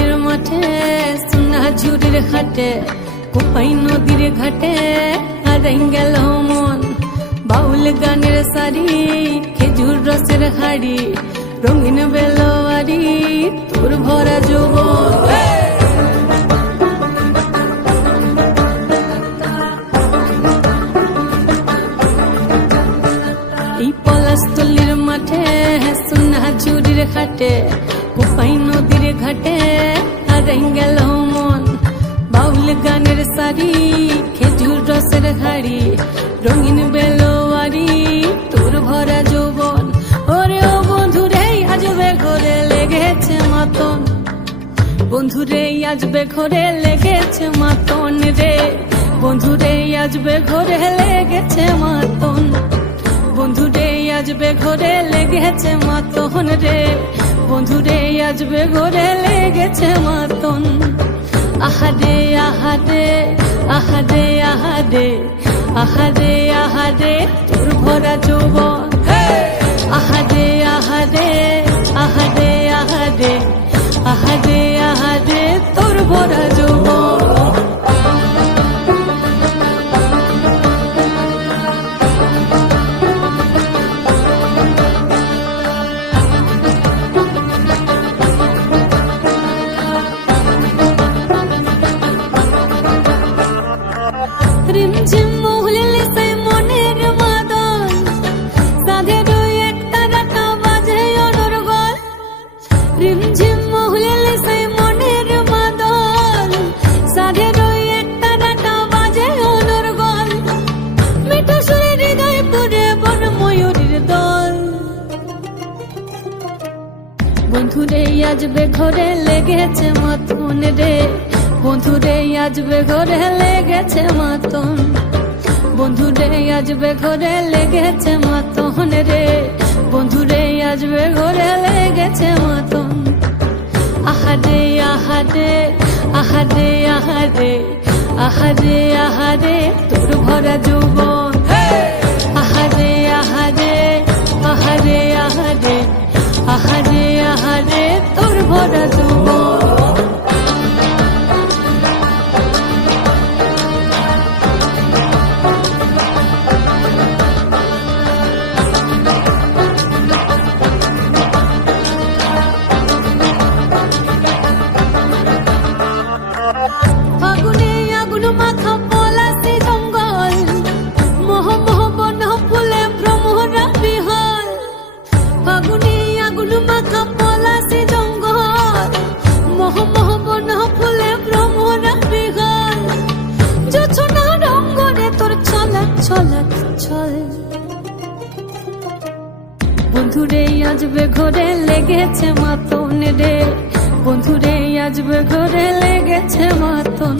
পলাশতলির মাঠে সোনা ঝুড়ির হাটে কোপাই নদীর ঘাটে হারাই গেল মন বাউল গানের সারি খেজুর রসের হাড়ি রঙিন বেলোয়ারি তোর ভরা যৌবন এই পলাশতলির মাঠে সোনা ঝুড়ির হাটে কোপাই নদীর ঘাটে হারাই গেল মন বাউল গানের সারি খেজুর রসের হাড়ি রঙিন বেলোয়ারি তোর ভরা যৌবন ওরে ও বন্ধুরে আজবে ঘরে লেগেছে মাতন বন্ধুরে আজবে ঘরে লেগেছে মাতন রে বন্ধুরে আজবে ঘরে লেগেছে মাতন বন্ধুরে আজবে ঘরে লেগেছে মাতন রে বন্ধুরে আজবে ঘরে লেগেছে মাতন আহারে আহারে আহারে আহারে আহারে আহারে তোর ভরা যৌবন আহারে আহারে আহারে আহারে আহারে আহারে তোর ভরা যৌবন রিমঝিম মহুলিলে সে মনের মাদন সাধের একটা রাখা বাজে অনর্গল রিমঝিম মহুলিলে সে মনের মাদন সাধের একটা রাখা বাজে অনর্গল মিঠা সুরে হৃদয় পুরে বন ময়ূরীর দল বন্ধুরে আজবে ঘরে লেগেছে মাতন রে বন্ধুরে আজবে ঘরে লেগেছে মাতন বন্ধুরে আজবে ঘরে লেগেছে মাতন রে বন্ধুরে আজবে ঘরে লেগেছে মাতন আহারে আহারে আহারে আহারে আহারে আহারে তোর ভরা যৌবন আহারে আহারে আহারে আহারে আহারে আহারে তোর ভরা যৌবন ফাগুনে আগুন মাখা পলাশি জঙ্গল মোহ মোহ বন ফুলে ভ্রমরা বিহল ফাগুনে আগুন মাখা পলাশি জঙ্গল মোহ মোহ বন ফুলে ভ্রমরা বিহল জোছনা রঙ্গরে তোর ছলক ছলক ছল বন্ধুরে আজবে ঘরে লেগেছে মাতন রে বন্ধুরে আজবে ঘরে লেগেছে মাতন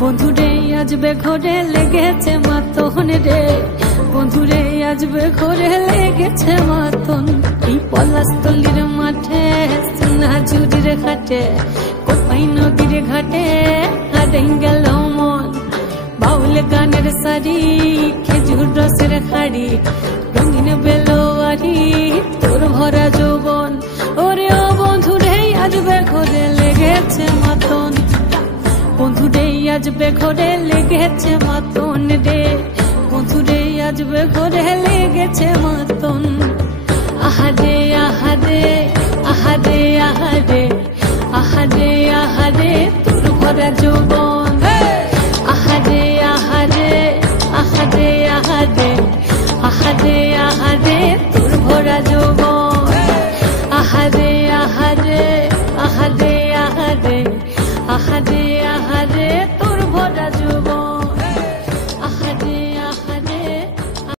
বন্ধুরে আজবে ঘরে লেগেছে মাতন রে বন্ধুরে আজবে ঘরে লেগেছে মাতন এই পলাশতলির মাঠে সোনা ঝুড়ির ঘাটে কোপাই নদীর ঘাটে হারাই গেল মন বাউল গানের সারি খেজুর রসের হাড়ি রঙিন বেলোয়ারি তোর ভরা যৌবন ওরে ও বন্ধুরে আজবে ঘরে লেগেছে মাতন বন্ধুরে আজবে ঘরে লেগেছে মাতন রে বন্ধুরে আজবে ঘরে লেগেছে মাতন আহারে আহারে আহারে আহারে আহারে আহারে তোর ভরা যৌবন আহারে আহারে আহারে আহারে আহারে